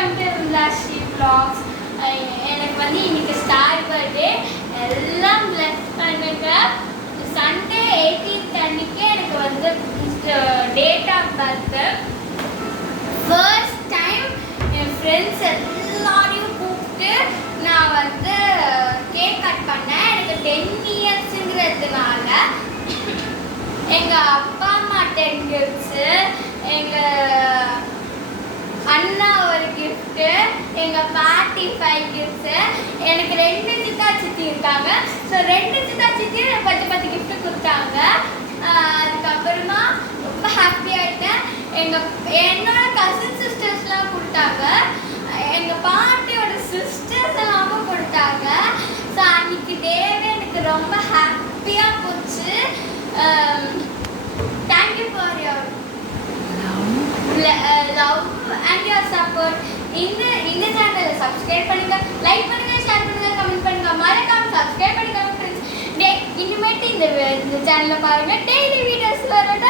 Welcome to விலாசி vlogs. எனக்கு வந்து இன்னைக்கு ஸ்டார் பர்த்டே. எல்லாம் பிளஸ் பண்ணுங்க. சண்டே 18th அன்னைக்கு எனக்கு வந்து date of birth. First time என் ஃப்ரெண்ட்ஸ் எல்லாரையும் கூப்பிட்டு நான் வந்து கேக் கட் பண்ணேன். எனக்கு 10 இயர்ஸுங்கிறதுனால எங்கள் அப்பா அம்மா 10 கிஃப்ட்ஸு, எங்கள் அண்ணா ஒரு கிஃப்ட்டு, எங்கள் பாட்டி 5 கிஃப்ட்ஸு, எனக்கு 2 சித்தா சித்தி இருக்காங்க. ஸோ 2 சித்தா சித்தி 10 கிஃப்ட்டு கொடுத்தாங்க. அதுக்கப்புறமா ரொம்ப ஹாப்பி ஆகிட்டேன். என்னோட கசின் சிஸ்டர்ஸ்லாம் கொடுத்தாங்க. எங்கள் பாட்டியோட சிஸ்டர்ஸ் எல்லாமும் கொடுத்தாங்க. ஸோ அன்றைக்கி டேவே எனக்கு ரொம்ப ஹாப்பியாக போச்சு. Thank you for your love and your support. இந்த சேனலை சப்ஸ்கிரைப் பண்ணுங்க, லைக் பண்ணுங்க, ஷேர் பண்ணுங்க, கமெண்ட் பண்ணுங்க, மறக்காம சப்ஸ்கிரைப் பண்ணுங்க ஃப்ரெண்ட்ஸ். இனிமேட்டு இந்த சேனலை பாருங்க, டெய்லி வீடியோஸ் வரும்.